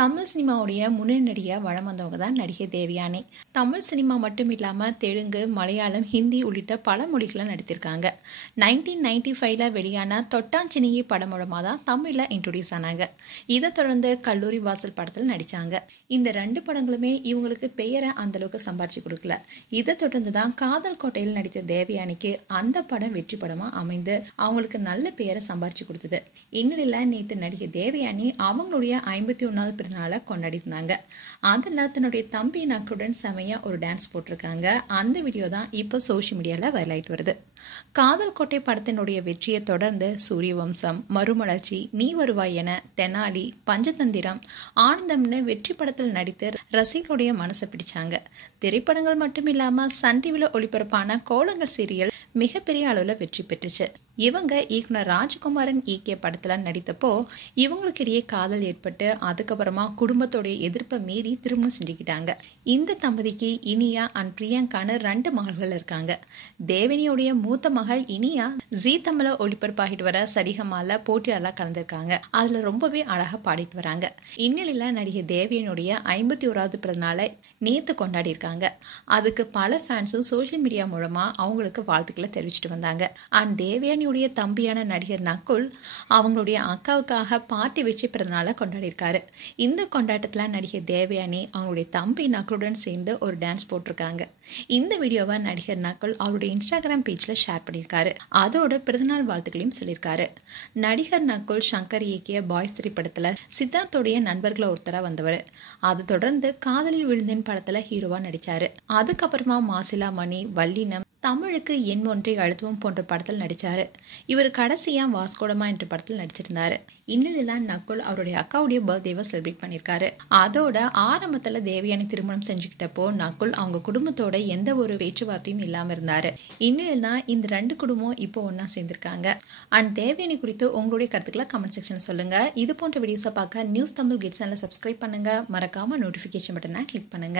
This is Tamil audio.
தமிழ் சினிமாவுடைய முன்னணி நடிகையா வலம் வந்தவங்க தான் நடிகை தேவயானி. தமிழ் சினிமா மட்டும் இல்லாமல் தெலுங்கு, மலையாளம், ஹிந்தி உள்ளிட்ட பல மொழிகளை நடித்திருக்காங்க. 1995ல் வெளியான தொட்டாஞ்சினிங்கி படம் மூலமாக தான் தமிழில் இன்ட்ரோடியூஸ் ஆனாங்க. இதை தொடர்ந்து கல்லூரி வாசல் படத்தில் நடித்தாங்க. இந்த 2 படங்களுமே இவங்களுக்கு பெயரை அந்தளவுக்கு சம்பாரிச்சு கொடுக்கல. இதை தொடர்ந்து தான் காதல் கோட்டையில் நடித்த தேவயானிக்கு அந்த படம் வெற்றி படமாக அமைந்து அவங்களுக்கு நல்ல பெயரை சம்பாரிச்சு கொடுத்தது. இந்நிலையில் நேற்று நடிகை தேவயானி அவங்களுடைய 51வது பிறந்தநாளை கொண்டாடி இருந்தாங்க. அதில் தன்னுடைய தம்பி நக்குடன் செமையா ஒரு டான்ஸ் போட்டிருக்காங்க. அந்த வீடியோ தான் இப்போ சோஷியல் மீடியாவில் வைரல் ஆயிட்டு வருது. காதல் கோட்டை படத்தினுடைய வெற்றியை தொடர்ந்து சூரியவம்சம், மறுமலர்ச்சி, நீ வருவாய் என, தெனாலி, பஞ்சதந்திரம், ஆனந்தம்னு வெற்றி படத்தில் நடித்து ரசிகர்களுடைய மனசை பிடிச்சாங்க. திரைப்படங்கள் மட்டும் இல்லாம சன் டிவியில் ஒளிபரப்பான கோலங்கள் சீரியல் மிகப்பெரிய அளவில் வெற்றி பெற்றுச்சு. இவங்க இயக்குனர் ராஜ்குமாரன் இயக்கிய படத்துல நடித்தப்போ இவங்களுக்கிடையே காதல் ஏற்பட்டு அதுக்கப்புறமா குடும்பத்தோடைய எதிர்ப்பை மீறி திருமணம் செஞ்சுக்கிட்டாங்க. இந்த தம்பதிக்கு இனியா அண்ட் பிரியங்கான்னு 2 மகள்கள் இருக்காங்க. தேவனியோடைய மூத்த மகள் இனியா ஜீ தமிழ ஒளிபரப்பாகிட்டு வர சரிகமால போட்டியாளர் கலந்துருக்காங்க. அதுல ரொம்பவே அழகா பாடிட்டு வராங்க. இந்நிலையில நடிகை தேவனியுடைய 51வது பிறந்தநாளை நேத்து கொண்டாடி இருக்காங்க. அதுக்கு பல ஃபேன்ஸும் சோசியல் மீடியா மூலமா அவங்களுக்கு வாழ்த்துக்களை தெரிவிச்சுட்டு வந்தாங்க. அண்ட் தேவயானி தம்பியான நடிகர் நக்குல் அவங்களுடைய அக்காவுக்காக பார்ட்டி வச்சு பிறந்தநாளை கொண்டாடி இருக்காரு. இந்த கொண்டாட்டத்துல நடிகர் தேவயானி அவங்களுடைய தம்பி நக்குலுடன் சேர்ந்து ஒரு டான்ஸ் போட்டிருக்காங்க. இந்த வீடியோவை நடிகர் நக்குல் அவருடைய இன்ஸ்டாகிராம் பேஜ்ல ஷேர் பண்ணியிருக்காரு. அதோட பிறந்தநாள் வாழ்த்துக்களையும் சொல்லியிருக்காரு. நடிகர் நக்குல் சங்கர் இயக்கிய பாய்ஸ் திரைப்படத்துல சித்தார்த்தோடைய நண்பர்களை ஒருத்தரா வந்தவர். அதை தொடர்ந்து காதலில் விழுந்தேன் படத்துல ஹீரோவா நடிச்சாரு. அதுக்கப்புறமா மாசிலா மணி, வல்லினம், தமிழுக்கு எண் ஒன்றை அழுத்துவோம் போன்ற படத்தில் நடிச்சாரு. இவர் கடைசியா வாஸ்கோடமா என்ற படத்தில் நடிச்சிருந்தாரு. இந்நிலையில்தான் நக்குல் அவருடைய அக்காவுடைய பர்த்டேவை செலிப்ரேட் பண்ணியிருக்காரு. அதோட ஆரம்பத்துல தேவயானி திருமணம் செஞ்சுக்கிட்டப்போ நக்குல் அவங்க குடும்பத்தோட எந்த ஒரு பேச்சுவார்த்தையும் இல்லாம இருந்தாரு. இந்நிலையில் தான் இந்த 2 குடும்பம் இப்போ ஒன்னா சேர்ந்திருக்காங்க. அண்ட் தேவயானி குறித்து உங்களுடைய கருத்துக்களை கமெண்ட் செக்ஷன்ல சொல்லுங்க. இது போன்ற வீடியோஸை பார்க்க நியூஸ் தமிழ் கிட்ஸ் சேனலை சப்ஸ்கிரைப் பண்ணுங்க. மறக்காம நோட்டிபிகேஷன் பட்டனை கிளிக் பண்ணுங்க.